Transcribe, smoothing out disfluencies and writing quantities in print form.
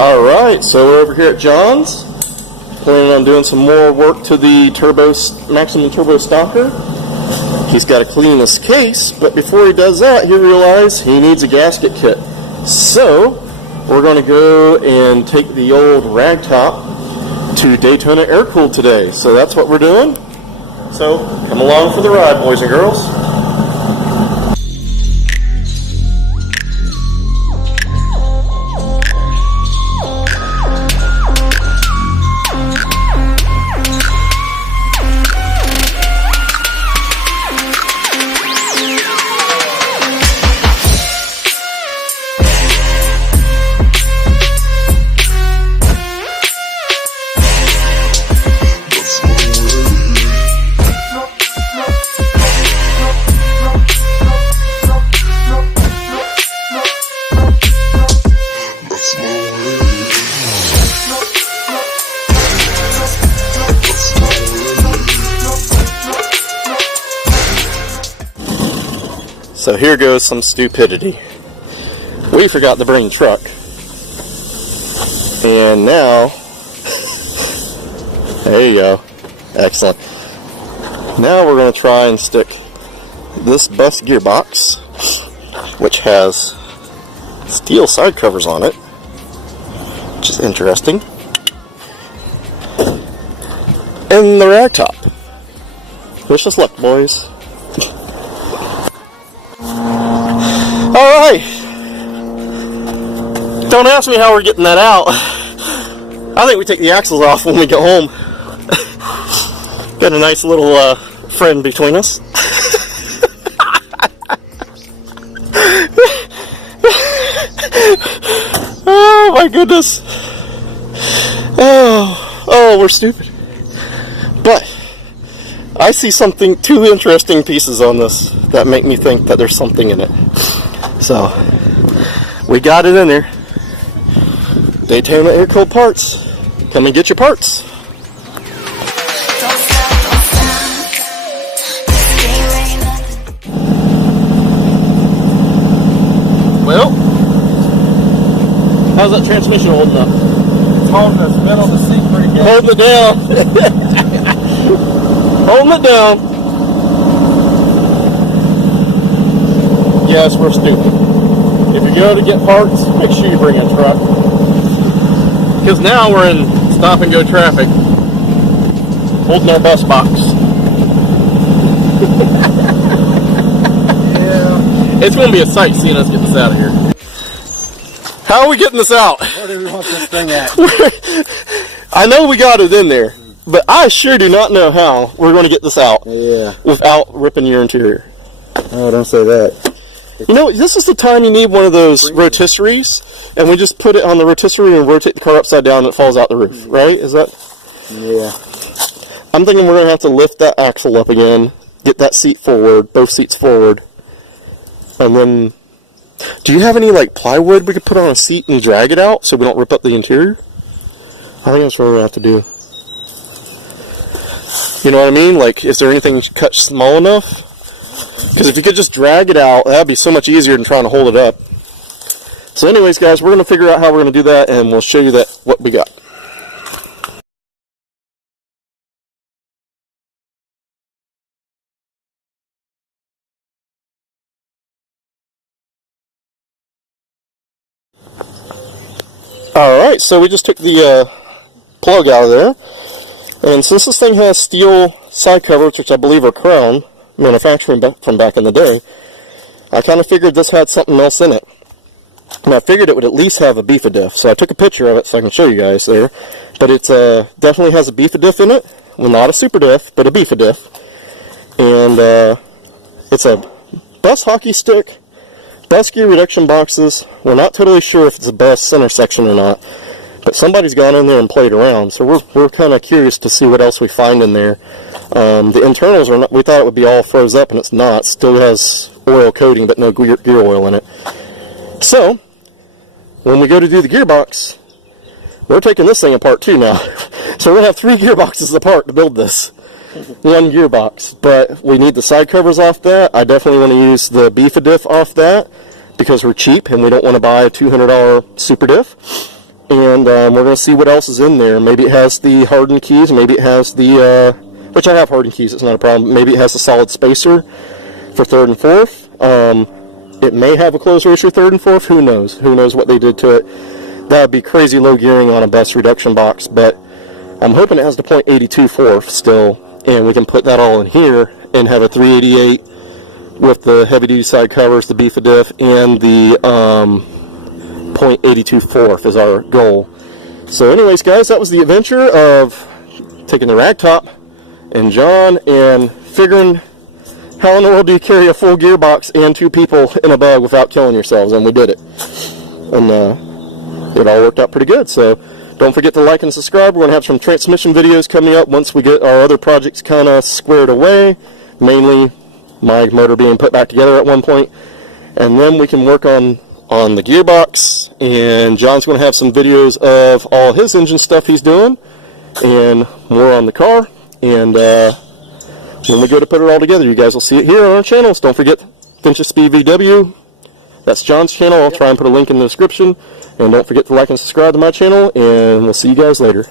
Alright, so we're over here at John's, planning on doing some more work to the maximum turbo stalker. He's got to clean this case, but before he does that, he realized he needs a gasket kit. So, we're going to go and take the old Ragtop to Daytona Air-cooled today. So that's what we're doing. So, come along for the ride, boys and girls. So here goes some stupidity. We forgot to bring the truck. And now, there you go. Excellent. Now we're going to try and stick this bus gearbox, which has steel side covers on it, which is interesting, in the Ragtop. Wish us luck, boys. Alright, don't ask me how we're getting that out. I think we take the axles off when we get home. Got a nice little friend between us. Oh my goodness. Oh, we're stupid. But I see two interesting pieces on this that make me think that there's something in it. So, we got it in there. Daytona Air-cooled parts. Come and get your parts. Well, how's that transmission holding up? It's holding us middle of the seat pretty good. Holding it down. Holding it down. Yes, we're stupid. If you go to get parts, make sure you bring a truck. Because now we're in stop and go traffic, holding our bus box. Yeah. It's going to be a sight seeing us get this out of here. How are we getting this out? Where do we want this thing at? I know we got it in there, but I sure do not know how we're going to get this out without ripping your interior. Oh, don't say that. You know, this is the time you need one of those rotisseries, and we just put it on the rotisserie and rotate the car upside down and it falls out the roof, right? Is that? Yeah. I'm thinking we're going to have to lift that axle up again, get that seat forward, both seats forward, and then, do you have any, like, plywood we could put on a seat and drag it out so we don't rip up the interior? I think that's what we're going to have to do. You know what I mean? Like, is there anything cut small enough? Because if you could just drag it out, that would be so much easier than trying to hold it up. So anyways, guys, we're going to figure out how we're going to do that, and we'll show you what we got. Alright, so we just took the plug out of there. And since this thing has steel side covers, which I believe are Crown manufacturing from back in the day, I kind of figured this had something else in it. And I figured it would at least have a beefa diff. So I took a picture of it so I can show you guys there. But it definitely has a beefa diff in it. Well, not a super diff, but a beefa diff. And it's a bus hockey stick, bus gear reduction boxes. We're not totally sure if it's a bus center section or not. But somebody's gone in there and played around, so we're kind of curious to see what else we find in there. The internals are not, we thought it would be all froze up, and it's not. It still has oil coating, but no gear oil in it. So, when we go to do the gearbox, we're taking this thing apart too now. So we're going to have 3 gearboxes apart to build this. One gearbox, but we need the side covers off that. I definitely want to use the beefa diff off that, because we're cheap and we don't want to buy a $200 super diff. and we're going to see what else is in there. Maybe it has the hardened keys, maybe it has the, which I have hardened keys, it's not a problem. Maybe it has a solid spacer for third and fourth. It may have a closed ratio third and fourth, who knows? Who knows what they did to it. That would be crazy low gearing on a bus reduction box, but I'm hoping it has the .82 fourth still, and we can put that all in here and have a 388 with the heavy duty side covers, the beef diff, and the .82 fourth is our goal. So anyways, guys, that was the adventure of taking the Ragtop and John and figuring how in the world do you carry a full gearbox and 2 people in a bug without killing yourselves, and we did it. And it all worked out pretty good. So don't forget to like and subscribe. We're going to have some transmission videos coming up once we get our other projects kind of squared away, mainly my motor being put back together at one point, and then we can work on the gearbox, and John's going to have some videos of all his engine stuff he's doing and more on the car, and when we go to put it all together, you guys will see it here on our channels. Don't forget Finch's Speed VW. That's John's channel. I'll try and put a link in the description. And don't forget to like and subscribe to my channel, and we'll see you guys later.